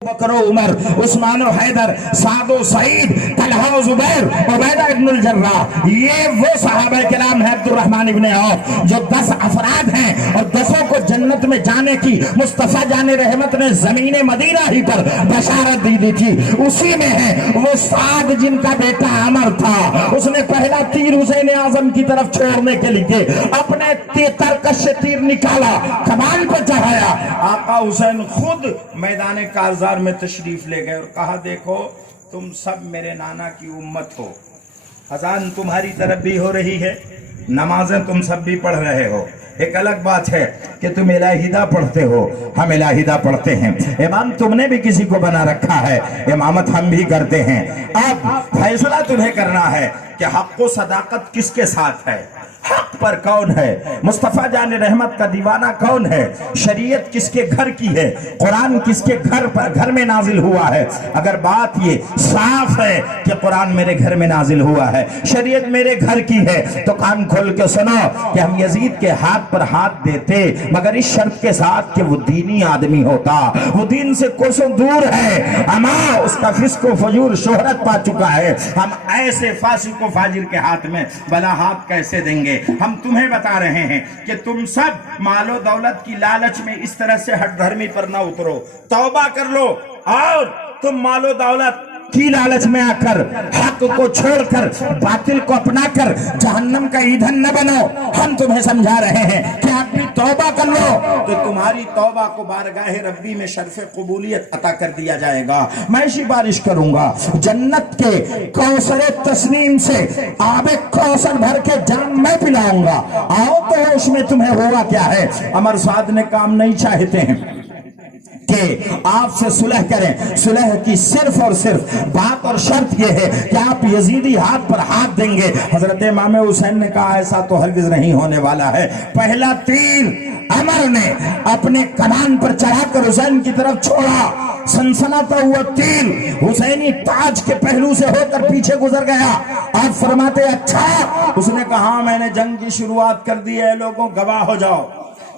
بکر و عمر، عثمان و حیدر، سعد و سعید، طلحہ و زبیر، عبیدہ ابن الجراح، یہ وہ صحابہ کرام ہیں عبد الرحمن ابن عوف جو 10 افراد ہیں اور 10 کو جنت میں جانے کی مصطفیٰ جان رحمت نے زمین مدینہ ہی پر بشارت دی تھی۔ اسی میں ہے وہ سعد جن کا بیٹا عمر تھا، اس نے پہلا تیر حسین اعظم کی طرف چھوڑنے کے لیے اپنے ترکش سے تیر نکالا، کمان پر چڑھایا، آقا حسین خود میدان کارزار میں تشریف لے گئے اور کہا دیکھو تم سب میرے نانا کی امت ہو، اذان تمہاری طرف بھی ہو رہی ہے، نمازیں تم سب بھی پڑھ رہے ہو، ایک الگ بات ہے کہ تم الہیدہ پڑھتے ہو، ہم الہیدہ پڑھتے ہیں، امام تم نے بھی کسی کو بنا رکھا ہے، امامت ہم بھی کرتے ہیں، اب فیصلہ تمہیں کرنا ہے کہ حق و صداقت کس کے ساتھ ہے، حق پر کون ہے، مصطفیٰ جان رحمت کا دیوانہ کون ہے، شریعت کس کے گھر کی ہے، قرآن کس کے گھر میں نازل ہوا ہے۔ اگر بات یہ صاف ہے کہ قرآن میرے گھر میں نازل ہوا ہے، شریعت میرے گھر کی ہے، تو کان کھول کے سنو کہ ہم یزید کے ہاتھ پر ہاتھ دیتے مگر اس شرط کے ساتھ کہ وہ دینی آدمی ہوتا، وہ دین سے کوسوں دور ہے، اما اس کا فسق و فجور شہرت پا چکا ہے، ہم ایسے فاسق و فاجر کے ہاتھ میں بلا ہاتھ کیسے دیں گے۔ ہم تمہیں بتا رہے ہیں کہ تم سب مال و دولت کی لالچ میں اس طرح سے ہٹ دھرمی پر نہ اترو، توبہ کر لو اور تم مال و دولت کی لالچ میں آ کر حق کو چھوڑ کر باطل کو اپنا کر جہنم کا ایندھن نہ بنو۔ ہم تمہیں سمجھا رہے ہیں کہ آپ بھی توبہ کر لو تو تمہاری توبہ کو بارگاہ ربی میں شرف قبولیت عطا کر دیا جائے گا، میں ایسی بارش کروں گا، جنت کے کوثر تسنیم سے آب کوثر بھر کے جام میں پلاؤں گا، آؤ تو اس میں تمہیں ہوا کیا ہے۔ عمر سعد نے کام نہیں چاہتے ہیں کہ آپ سے صلح کریں، صلح کی صرف اور صرف بات اور شرط یہ ہے کہ آپ یزیدی ہاتھ پر ہاتھ دیں گے۔ حضرت امام حسین نے کہا ایسا تو ہرگز نہیں ہونے والا ہے۔ پہلا تیر عمر نے اپنے کمان پر چڑھا کر حسین کی طرف چھوڑا، سنسناتا ہوا تیر حسینی تاج کے پہلو سے ہو کر پیچھے گزر گیا۔ آپ فرماتے اچھا، اس نے کہا میں نے جنگ کی شروعات کر دی ہے، لوگوں گواہ ہو جاؤ،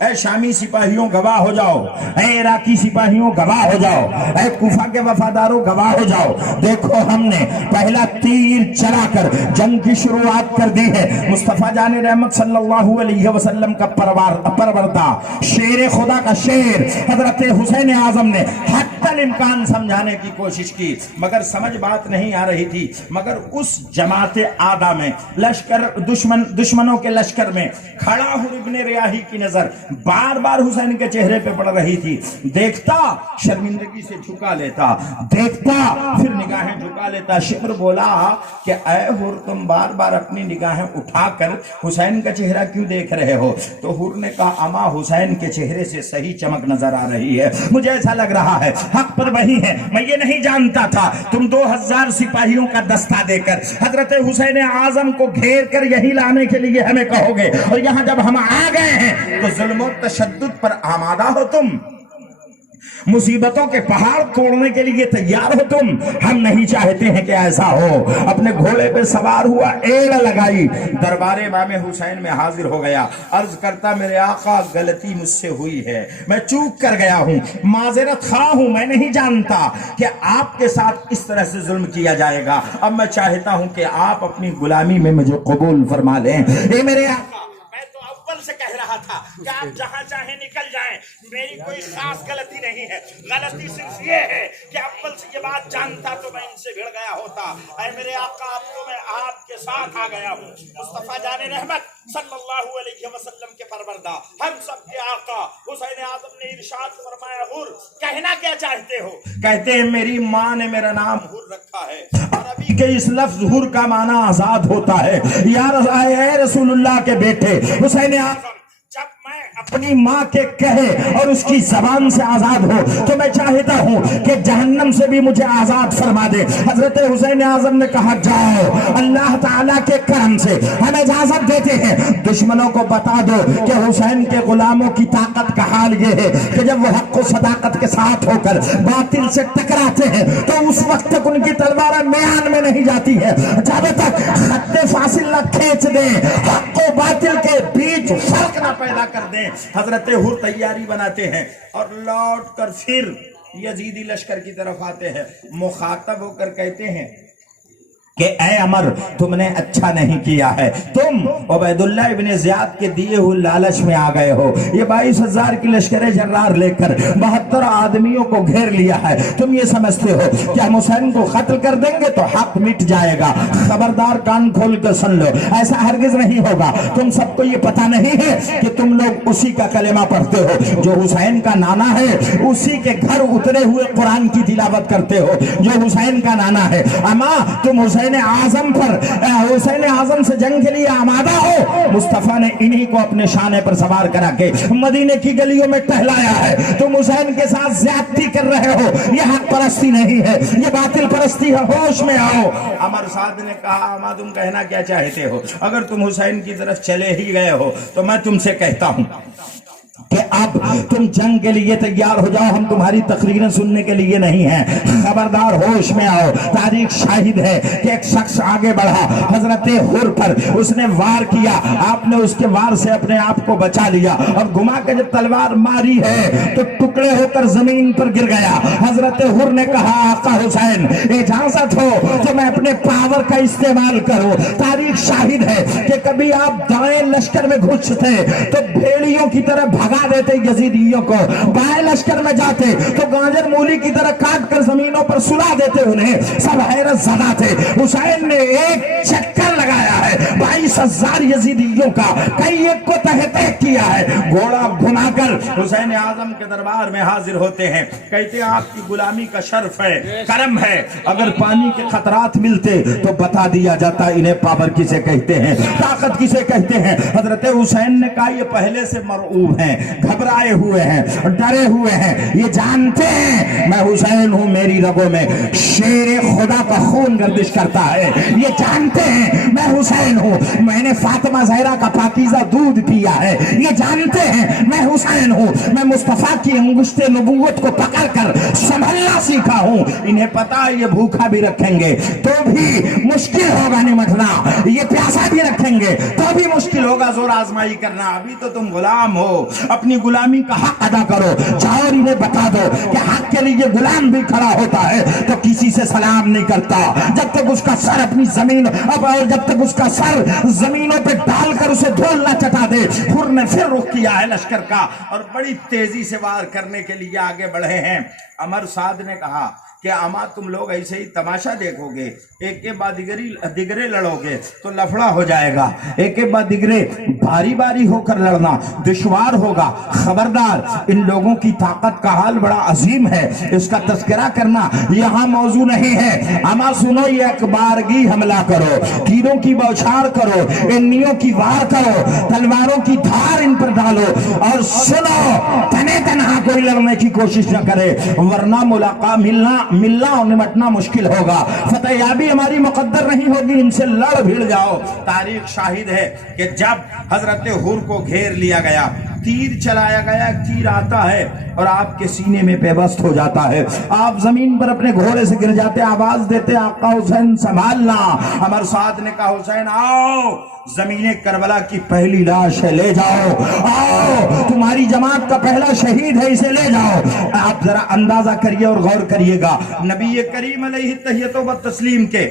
اے شامی سپاہیوں گواہ ہو جاؤ، اے عراقی سپاہیوں گواہ ہو جاؤ، اے کوفہ کے وفاداروں گواہ ہو جاؤ، دیکھو ہم نے پہلا تیر چلا کر جنگ کی شروعات کر دی ہے۔ مصطفیٰ جان رحمت صلی اللہ علیہ وسلم کا پروردہ شیر خدا کا شیر حضرت حسین اعظم نے حتی الامکان سمجھانے کی کوشش کی مگر سمجھ بات نہیں آ رہی تھی، مگر اس جماعت آدھا میں لشکر دشمنوں کے لشکر میں کھڑا حر ابن ریاحی کی نظر بار بار حسین کے چہرے پہ پڑ رہی تھی، دیکھتا شرمندگی سے جھکا لیتا، دیکھتا پھر نگاہیں جھکا لیتا۔ شمر بولا کہ اے حر تم بار بار اپنی نگاہیں اٹھا کر حسین کا چہرہ کیوں دیکھ رہے ہو؟ تو حر نے کہا اما حسین کے چہرے سے صحیح چمک نظر آ رہی ہے، مجھے ایسا لگ رہا ہے حق پر وہی ہے، میں یہ نہیں جانتا تھا تم 2000 سپاہیوں کا دستہ دے کر حضرت حسین اعظم کو گھیر کر یہی لانے کے لیے ہمیں کہو گے، اور یہاں جب ہم آ گئے ہیں تو ظلم و تشدد پر آمادہ ہو تم، مصیبتوں کے پہاڑ توڑنے کے لیے تیار ہو تم۔ ہم نہیں چاہتے ہیں کہ ایسا ہو۔ اپنے گھوڑے پہ سوار ہوا، ایڑ لگائی، دربار امام حسین میں حاضر ہو گیا، عرض کرتا میرے آقا غلطی مجھ سے ہوئی ہے، میں چوک کر گیا ہوں، معذرت خواہ ہوں، میں نہیں جانتا کہ آپ کے ساتھ اس طرح سے ظلم کیا جائے گا، اب میں چاہتا ہوں کہ آپ اپنی غلامی میں مجھے قبول فرما لیں۔ اے میرے آقا سے کہہ رہا تھا کہ آپ جہاں چاہیں نکل جائیں، میری کوئی خاص غلطی نہیں ہے، غلطی صرف یہ ہے کہ اول سے یہ بات جانتا تو میں ان سے بھڑ گیا ہوتا۔ اے میرے آقا اب تو میں آپ کے ساتھ آ گیا ہوں، مصطفیٰ جان رحمت صلی اللہ علیہ وسلم کے پروردہ ہم سب کے آقا حسین اعظم نے ارشاد فرمایا حر کہنا کیا چاہتے ہو؟ کہتے ہیں میری ماں نے میرا نام حر رکھا ہے، عربی کے اس لفظ حر کا معنی آزاد ہوتا ہے۔ یا رسول اللہ کے بیٹے حسین اعظم جب میں اپنی ماں کے کہے اور اس کی زبان سے آزاد ہو تو میں چاہتا ہوں کہ جہنم سے بھی مجھے آزاد فرما دے۔ حضرت حسین اعظم نے کہا جاؤ، اللہ تعالیٰ کے کرم سے ہم اجازت دیتے ہیں، دشمنوں کو بتا دو کہ حسین کے غلاموں کی طاقت کا حال یہ ہے کہ جب وہ حق و صداقت کے ساتھ ہو کر باطل سے ٹکراتے ہیں تو اس وقت تک ان کی تلواریں میان میں نہیں جاتی ہے جب تک خط فاصل نہ کھینچ دیں، حق و باطل کے بیچ فرق نہ پیدا کر دیں۔ حضرت حر تیاری بناتے ہیں اور لوٹ کر پھر یزیدی لشکر کی طرف آتے ہیں، مخاطب ہو کر کہتے ہیں کہ اے عمر تم نے اچھا نہیں کیا ہے، تم عبید اللہ ابن زیاد کے دیے ہوئے لالچ میں آ گئے ہو، یہ 22,000 کی لشکر جرار لے کر 72 آدمیوں کو گھیر لیا ہے، تم یہ سمجھتے ہو کہ ہم حسین کو قتل کر دیں گے تو حق مٹ جائے گا، خبردار کان کھول کر سن لو، ایسا ہرگز نہیں ہوگا، تم سب کو یہ پتہ نہیں ہے کہ تم لوگ اسی کا کلمہ پڑھتے ہو جو حسین کا نانا ہے، اسی کے گھر اترے ہوئے قرآن کی تلاوت کرتے ہو جو حسین کا نانا ہے، اما تم حسین اعظم سے جنگ کے لیے آمادہ ہو، مصطفیٰ نے انہی کو اپنے شانے پر سوار کرا کے مدینے کی گلیوں میں ٹہلایا ہے، تم حسین کے ساتھ زیادتی کر رہے ہو، یہ حق پرستی نہیں ہے، یہ باطل پرستی ہے، ہوش میں آؤ۔ عمر سعد نے کہا اما تم کہنا کیا چاہتے ہو؟ اگر تم حسین کی طرف چلے ہی گئے ہو تو میں تم سے کہتا ہوں کہ اب تم جنگ کے لیے تیار ہو جاؤ، ہم تمہاری تقریریں سننے کے لیے نہیں ہیں، خبردار ہوش میں آؤ۔ تاریخ شاہد ہے کہ ایک شخص آگے بڑھا حضرت حر پر، اس نے وار کیا، آپ نے اس کے وار سے اپنے آپ کو بچا لیا اور گھما کے جب تلوار ماری ہے تو ٹکڑے ہو کر زمین پر گر گیا۔ حضرت حر نے کہا آقا حسین اجازت ہو تو میں اپنے پاور کا استعمال کروں۔ تاریخ شاہد ہے کہ کبھی آپ دائیں لشکر میں گھستے تو بھیڑیوں کی طرح بھگا دیتے یزیدیوں کو، بائیں لشکر میں جاتے تو گاجر مولی کی طرح کاٹ کر زمینوں پر سلا دیتے انہیں، سب حیرت زدہ تھے۔ حسین نے ایک چکر لگایا ہے 22,000 یزیدیوں کا، کئی ایک کو تہتے کیا ہے، گھوڑا گھما کر حسین اعظم کے دربار میں حاضر ہوتے ہیں، کہتے ہیں آپ کی غلامی کا شرف ہے، کرم ہے، اگر پانی کے خطرات ملتے تو بتا دیا جاتا انہیں پاور کسے کہتے ہیں، طاقت کسے کہتے ہیں۔ حضرت حسین نے کہا یہ پہلے سے مرعوب ہیں، گھبرائے ہوئے ہیں، ڈرے ہوئے ہیں، یہ جانتے ہیں میں حسین ہوں، میری رگوں میں شیر خدا کا خون گردش کرتا ہے، یہ جانتے ہیں میں حسین ہوں، میں نے فاطمہ زہرا کا پاکیزہ دودھ پیا ہے، یہ جانتے ہیں میں حسین ہوں، میں مصطفیٰ کی انگشت نبوت کو پکڑ کر سنبھلنا سیکھا ہوں، انہیں پتا ہے یہ بھوکا بھی رکھیں گے تو بھی مشکل ہوگا نمٹنا، یہ پیاسا بھی رکھیں گے تو بھی مشکل ہوگا زور آزمائی کرنا، ابھی تو تم غلام ہو، اپنی غلامی کا حق ادا کرو، جاؤ انہیں بتا دو کہ حق کے لیے غلام بھی کھڑا ہوتا ہے تو کسی سے سلام نہیں کرتا جب تک اس کا سر اپنی زمین جب تک اس کا سر زمینوں پہ ڈال کر اسے دھول نہ چٹا دے۔ حر نے پھر رخ کیا ہے لشکر کا اور بڑی تیزی سے وار کرنے کے لیے آگے بڑھے ہیں۔ عمر سعد نے کہا کہ اما تم لوگ ایسے ہی تماشا دیکھو گے، ایک کے بعد دیگرے لڑو گے تو لفڑا ہو جائے گا، ایک کے بعد دیگرے باری باری ہو کر لڑنا دشوار ہوگا، خبردار ان لوگوں کی طاقت کا حال بڑا عظیم ہے، اس کا تذکرہ کرنا یہاں موضوع نہیں ہے۔ اما سنو یہ اکبارگی حملہ کرو، تیروں کی بوچھار کرو، انیوں کی وار کرو، تلواروں کی دھار ان پر ڈالو اور سنو تنے تنہا کوئی لڑنے کی کوشش نہ کرے ورنہ ملاقات ملنا اور نمٹنا مشکل ہوگا، فتح یابی ہماری مقدر نہیں ہوگی، ان سے لڑ بھیڑ جاؤ۔ تاریخ شاہد ہے کہ جب حضرت حر کو گھیر لیا گیا، تیر چلایا گیا، تیر آتا ہے اور آپ کے سینے میں پیوست ہو جاتا ہے، آپ زمین پر اپنے گھوڑے سے گر جاتے، آواز دیتے آقا حسین سنبھالنا۔ عمر سعد نے کہا حسین آؤ، زمین کربلا کی پہلی لاش ہے، لے جاؤ، آؤ تمہاری جماعت کا پہلا شہید ہے، اسے لے جاؤ۔ آپ ذرا اندازہ کریے اور غور کریے گا نبی کریم علیہ التحیۃ و تسلیم کے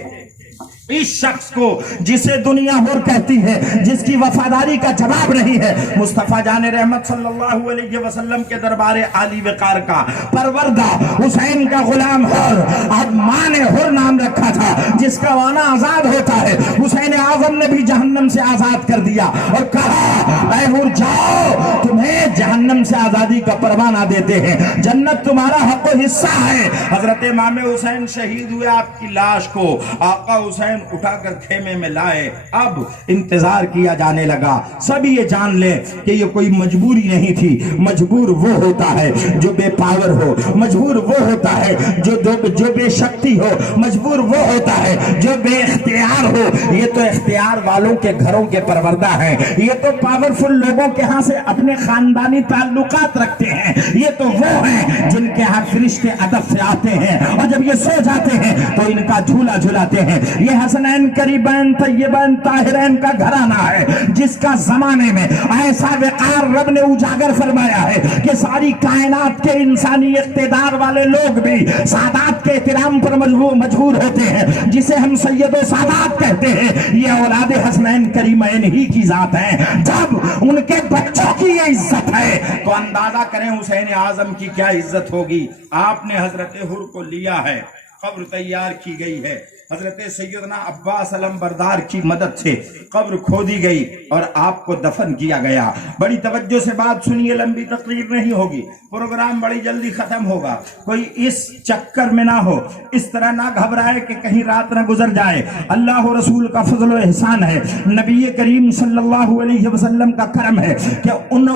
اس شخص کو جسے دنیا حر کہتی ہے، جس کی وفاداری کا جواب نہیں ہے، مصطفیٰ جان رحمت صلی اللہ علیہ وسلم کے دربار عالی وقار کا پروردہ حسین کا غلام حر، اب ماں نے حر نام رکھا تھا جس کا وانا آزاد ہوتا ہے، حسین اعظم نے بھی جہنم سے آزاد کر دیا اور کہا اے حر جاؤ، تمہیں جہنم سے آزادی کا پروانہ دیتے ہیں، جنت تمہارا حق و حصہ ہے۔ حضرت امام حسین شہید ہوئے، آپ کی لاش کو آقا حسین اٹھا کر خیمے میں لائے، اب انتظار کیا جانے لگا۔ سب یہ جان لیں کہ یہ کوئی مجبوری نہیں تھی، مجبور وہ ہوتا ہے جو بے پاور ہو، مجبور وہ ہوتا ہے جو بے شکتی ہو، مجبور وہ ہوتا ہے جو بے اختیار ہو۔ یہ تو اختیار والوں کے گھروں کے پروردہ ہیں، یہ تو پاورفل لوگوں کے ہاں سے اپنے خاندانی تعلقات رکھتے ہیں، یہ تو وہ ہیں جن کے ہاں فرشتے ادب سے آتے ہیں اور جب یہ سو جاتے ہیں تو ان کا جھولا جھلاتے ہیں. یہ حسنین قریبین طیبین طاہرین کا گھرانہ ہے جس کا زمانے میں ایسا وقار رب نے اجاگر فرمایا ہے کہ ساری کائنات کے انسانی اقتدار والے لوگ بھی سادات کے احترام پر مجبور ہوتے ہیں. جسے ہم سید و سادات کہتے ہیں یہ اولاد حسنین کریمین ہی کی ذات ہیں. جب ان کے بچوں کی یہ عزت ہے تو اندازہ کریں حسین اعظم کی کیا عزت ہوگی. آپ نے حضرت حر کو لیا ہے, قبر تیار کی گئی ہے, حضرت سیدنا عباس علم بردار کی مدد سے قبر کھودی گئی اور آپ کو دفن کیا گیا. بڑی توجہ سے بات سنیے, لمبی تقریر نہیں ہوگی, پروگرام بڑی جلدی ختم ہوگا. کوئی اس چکر میں نہ ہو, اس طرح نہ گھبرائے کہ کہیں رات نہ گزر جائے. اللہ و رسول کا فضل و احسان ہے, نبی کریم صلی اللہ علیہ وسلم کا کرم ہے کہ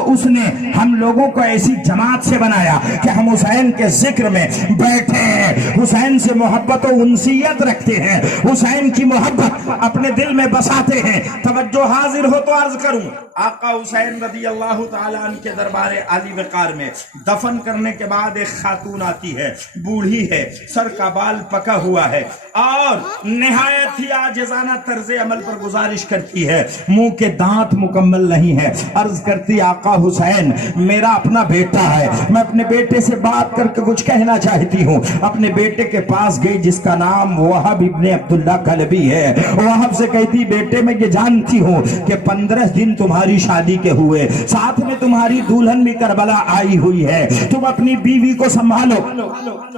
اس نے ہم لوگوں کو ایسی جماعت سے بنایا کہ ہم حسین کے ذکر میں بیٹھے ہیں, حسین سے محبت و انسیت رکھتے ہیں, حسین کی محبت اپنے دل میں بساتے ہیں. توجہ حاضر ہو تو عرض کروں, آقا حسین رضی اللہ تعالیٰ عنہ کے دربار عالی وقار میں دفن کرنے کے بعد ایک خاتون آتی ہے, بوڑھی ہے, سر کا بال پکا ہوا ہے اور نہایت ہی عاجزانہ طرز عمل پر گزارش کرتی ہے, منہ کے دانت مکمل نہیں ہے. عرض کرتی آقا حسین میرا اپنا بیٹا ہے, میں اپنے بیٹے سے بات کر کے کچھ کہنا چاہتی ہوں. اپنے بیٹے کے پاس گئی جس کا نام وہب ابن عبداللہ کلبی ہے. وہب سے کہتی بیٹے میں یہ جانتی ہوں کہ 15 دن تمہاری شادی کے ہوئے, ساتھ میں تمہاری دلہن بھی کربلا آئی ہوئی ہے, تم اپنی بیوی کو سنبھالو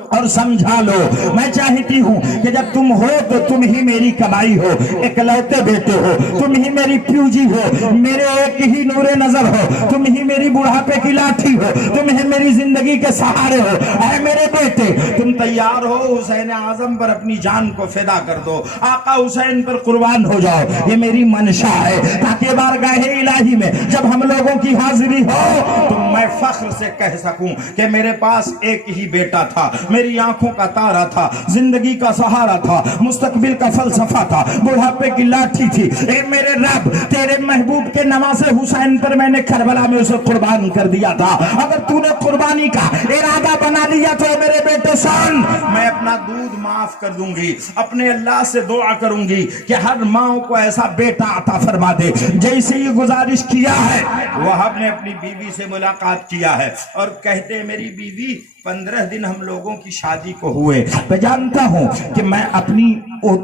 اور سمجھا لو. میں چاہتی ہوں کہ جب تم ہو تو تم ہی میری کمائی ہو, اکلوتے بیٹے ہو, تم ہی میری پیوجی ہو, میرے ایک ہی نور نظر ہو, تم ہی میری بڑھاپے کی لاٹھی ہو, تم ہی میری زندگی کے سہارے ہو. اے میرے بیٹے تم تیار ہو حسین اعظم پر اپنی جان کو فدا کر دو, آقا حسین پر قربان ہو جاؤ, یہ میری منشا ہے تاکہ بارگاہ الہی میں جب ہم لوگوں کی حاضری ہو تو میں فخر سے کہہ سکوں کہ میرے پاس ایک ہی بیٹا تھا, میری آنکھوں کا تارا تھا, زندگی کا سہارا تھا, مستقبل کا فلسفہ تھا, بڑھاپے کی لاٹھی تھی. اے میرے رب تیرے محبوب کے نواسے حسین پر میں نے کربلا میں اسے قربان کر دیا تھا. اگر تو نے قربانی کا ارادہ بنا لیا تو میرے بیٹے سن, میں اپنا دودھ معاف کر دوں گی, اپنے اللہ سے دعا کروں گی کہ ہر ماں کو ایسا بیٹا عطا فرما دے. جیسے یہ گزارش کیا ہے وہب نے اپنی بیوی سے ملاقات کیا ہے اور کہتے میری بیوی 15 دن ہم لوگوں کی شادی کو ہوئے, میں جانتا ہوں کہ میں اپنی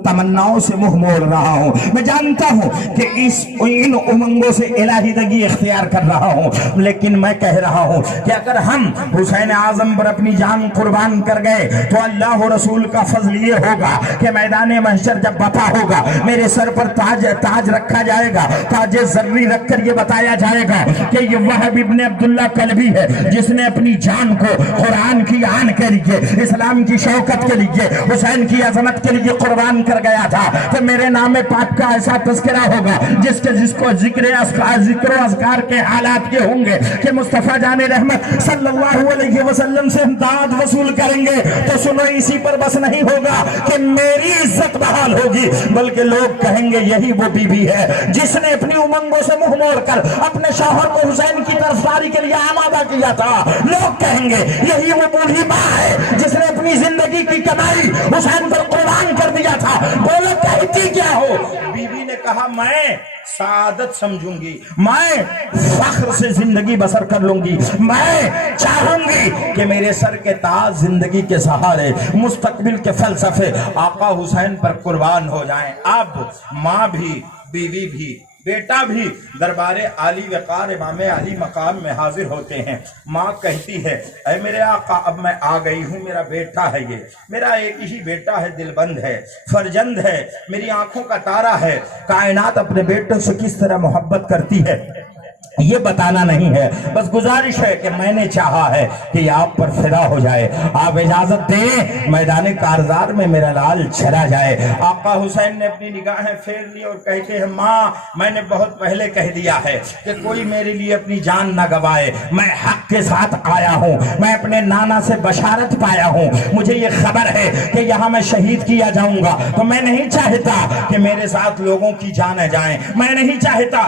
تمناؤں سے منہ موڑ رہا ہوں, میں جانتا ہوں کہ ان امنگوں سے علیحدگی اختیار کر رہا ہوں, لیکن میں کہہ رہا ہوں کہ اگر ہم حسین اعظم پر اپنی جان قربان کر گئے تو اللہ و رسول کا فضل یہ ہوگا کہ میدان محشر جب بتا ہوگا میرے سر پر تاج رکھا جائے گا, تاج زرری رکھ کر یہ بتایا جائے گا کہ یہ وہب ابن عبداللہ کلبی ہے جس نے اپنی جان کو قرآن کی آن کے لیے, اسلام کی شوکت کے لیے, حسین کی عظمت کے لیے قربان کر گیا تھا. تو میرے نام پاک کا ایسا تذکرہ ہوگا جس کو ذکر و اذکار کے حالات یہ ہوں گے کہ مصطفیٰ جان رحمت صلی اللہ علیہ وسلم سے امداد وصول کریں گے. تو سنو اسی پر بس نہیں ہوگا کہ میری عزت بحال ہوگی, بلکہ لوگ کہیں گے یہی وہ بی بی ہے جس نے اپنی امنگوں سے منہ موڑ کر اپنے شوہر کو حسین کی طرفداری کے لیے آمادہ کیا تھا. لوگ کہیں گے یہی وہ بوڑھی ماں ہے جس نے اپنی زندگی کی کمائی حسین پر قربان کر دیا تھا. بولو کہتی کیا ہو؟ بیوی نے کہا میں سعادت سمجھوں گی, میں فخر سے زندگی بسر کر لوں گی, میں چاہوں گی کہ میرے سر کے تاج زندگی کے سہارے, مستقبل کے فلسفے آقا حسین پر قربان ہو جائیں. اب ماں بھی, بیوی بھی, بیٹا بھی دربار عالی وقار امام علی مقام میں حاضر ہوتے ہیں. ماں کہتی ہے اے میرے آقا اب میں آ گئی ہوں, میرا بیٹا ہے, یہ میرا ایک ہی بیٹا ہے, دل بند ہے, فرزند ہے, میری آنکھوں کا تارا ہے. کائنات اپنے بیٹوں سے کس طرح محبت کرتی ہے یہ بتانا نہیں ہے, بس گزارش ہے کہ میں نے چاہا ہے کہ یہ آپ پر فدا ہو جائے. آپ اجازت دیں میدان کارزار میں میرا لال چلا جائے. آقا حسین نے اپنی نگاہیں پھیر لی اور کہتے ہیں ماں میں نے بہت پہلے کہہ دیا ہے کہ کوئی میرے لیے اپنی جان نہ گوائے, میں حق کے ساتھ آیا ہوں, میں اپنے نانا سے بشارت پایا ہوں, مجھے یہ خبر ہے کہ یہاں میں شہید کیا جاؤں گا, تو میں نہیں چاہتا کہ میرے ساتھ لوگوں کی جانیں جائیں, میں نہیں چاہتا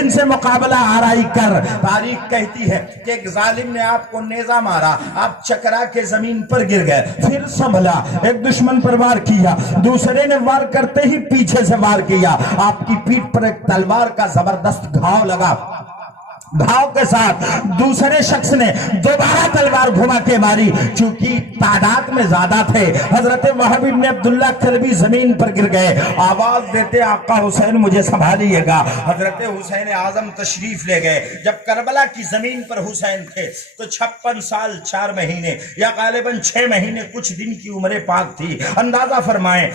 ان سے مقابلہ آرائی کر. تاریخ کہتی ہے کہ ایک ظالم نے آپ کو نیزہ مارا, آپ چکرا کے زمین پر گر گئے, پھر سنبھلا, ایک دشمن پر وار کیا, دوسرے نے وار کرتے ہی پیچھے سے وار کیا, آپ کی پیٹھ پر ایک تلوار کا زبردست گھاؤ لگا, گھاؤ کے ساتھ دوسرے شخص نے دوبارہ تلوار گھما کے ماری, چونکہ تعداد میں زیادہ تھے. حضرت وہب بن عبداللہ کلبی زمین پر گر گئے, آواز دیتے آقا حسین مجھے سنبھالیے گا. حضرت حسین اعظم تشریف لے گئے. جب کربلا کی زمین پر حسین تھے تو 56 سال 4 مہینے یا غالباً 6 مہینے کچھ دن کی عمر پاک تھی. اندازہ فرمائیں